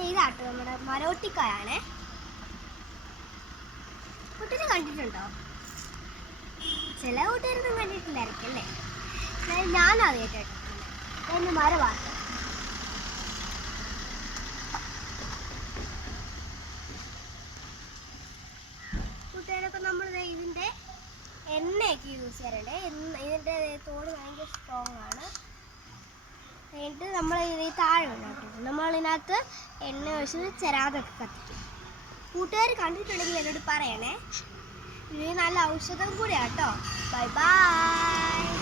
ഇതാട്ടോ നമ്മുടെ മരോട്ടിക്കായാണേ. കുട്ടീനെ കണ്ടിട്ടുണ്ടോ? ചില കൂട്ടുകാരൊന്നും കണ്ടിട്ടില്ലായിരിക്കും അല്ലേ ഞാൻ ആദ്യമായിട്ട് കേട്ടിട്ടുണ്ട്. എന്റെ മരവാട്ടോ. കൂട്ടുകാരൊക്കെ നമ്മൾ ഇതിന്റെ എണ്ണയൊക്കെ യൂസ് ചെയ്യാറുണ്ട്. ഇതിന്റെ തോട് ഭയങ്കര സ്ട്രോങ് ആണ്. എന്നിട്ട് നമ്മൾ ഈ താഴെ ഉണ്ടാക്കിയിട്ട് നമ്മൾ ഇതിനകത്ത് എണ്ണ ഒഴിച്ച് ചെരാതൊക്കെ കത്തിക്കും. കൂട്ടുകാർ കണ്ടിട്ടുണ്ടെങ്കിൽ എന്നോട് പറയണേ. ഇനി നല്ല ഔഷധം കൂടിയാട്ടോ. Bye bye.